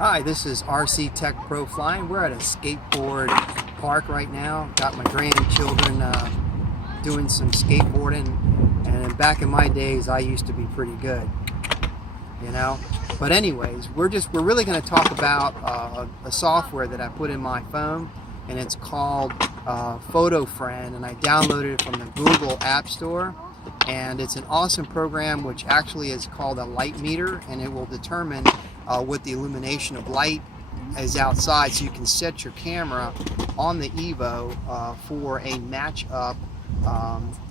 Hi, this is RC Tech Pro Flying. We're at a skateboard park right now. Got my grandchildren doing some skateboarding, and back in my days I used to be pretty good, you know. But anyways, we're really going to talk about a software that I put in my phone, and it's called Photo Friend, and I downloaded it from the Google App Store. And it's an awesome program which actually is called a light meter, and it will determine what the illumination of light is outside, so you can set your camera on the EVO for a match-up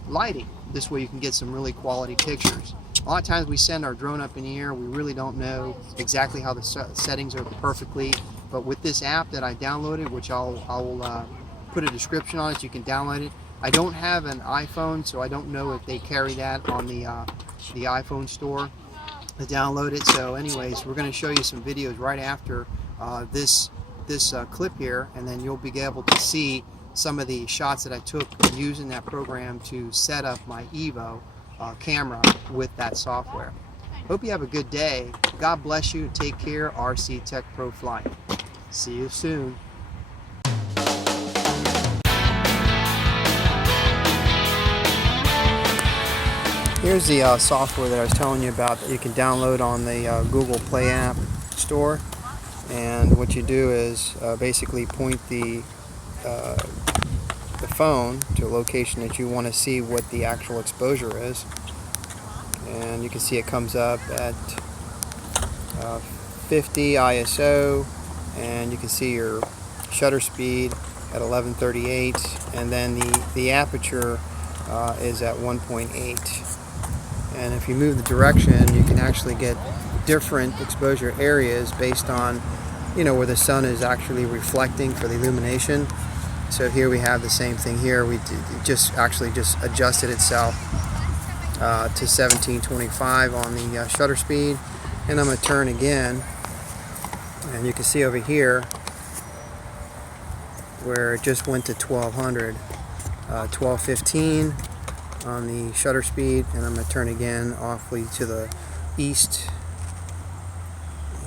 lighting. This way you can get some really quality pictures. A lot of times we send our drone up in the air, we really don't know exactly how the settings are perfectly, but with this app that I downloaded, which I'll put a description on it so you can download it. I don't have an iPhone, so I don't know if they carry that on the iPhone store to download it. So anyways, we're going to show you some videos right after this clip here, and then you'll be able to see some of the shots that I took using that program to set up my EVO camera with that software. Hope you have a good day. God bless you. Take care. RC Tech Pro Flying. See you soon. Here's the software that I was telling you about that you can download on the Google Play App Store. And what you do is basically point the phone to a location that you want to see what the actual exposure is. And you can see it comes up at 50 ISO, and you can see your shutter speed at 1138, and then the aperture is at 1.8. And if you move the direction, you can actually get different exposure areas based on, you know, where the sun is actually reflecting for the illumination. So here we have the same thing here. It just adjusted itself to 1725 on the shutter speed. And I'm going to turn again, and you can see over here where it just went to 1200, 1215 on the shutter speed, and I'm going to turn again awfully to the east,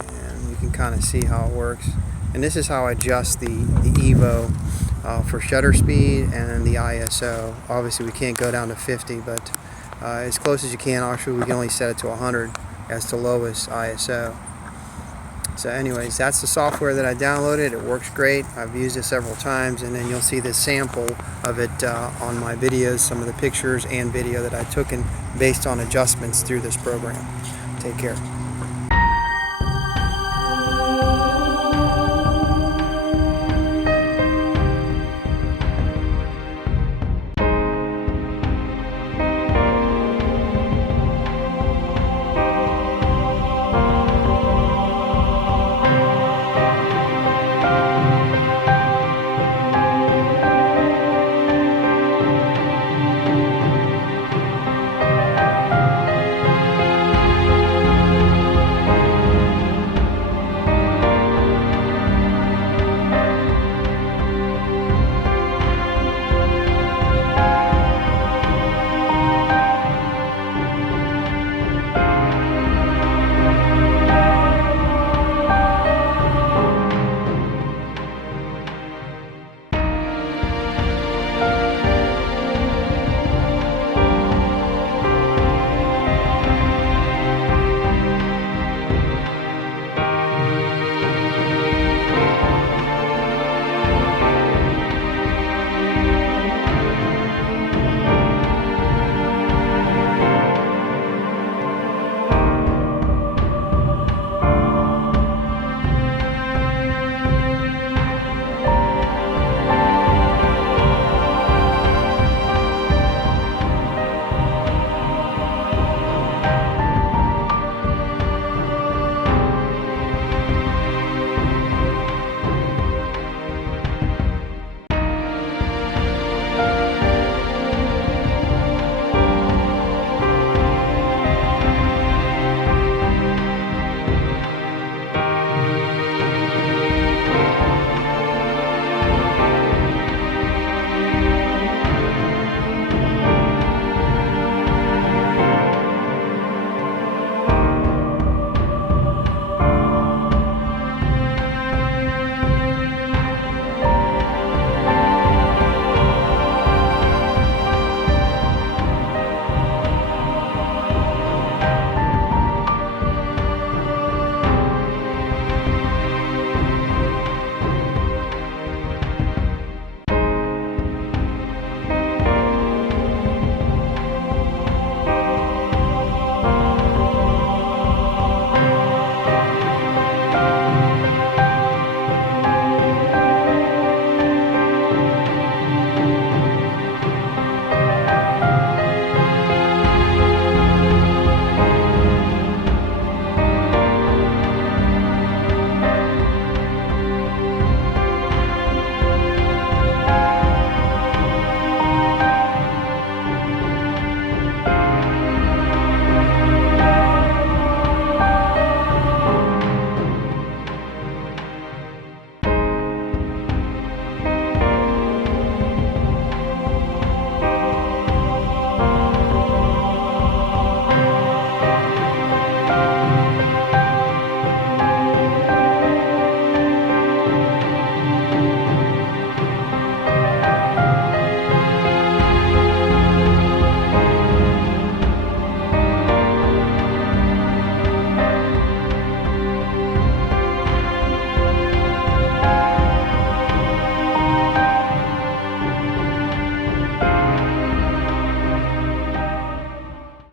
and you can kind of see how it works. And this is how I adjust the EVO for shutter speed and then the ISO. Obviously we can't go down to 50, but as close as you can. Actually, we can only set it to 100 as the lowest ISO. So anyways, that's the software that I downloaded. It works great. I've used it several times, and then you'll see this sample of it on my videos, some of the pictures and video that I took, and based on adjustments through this program. Take care.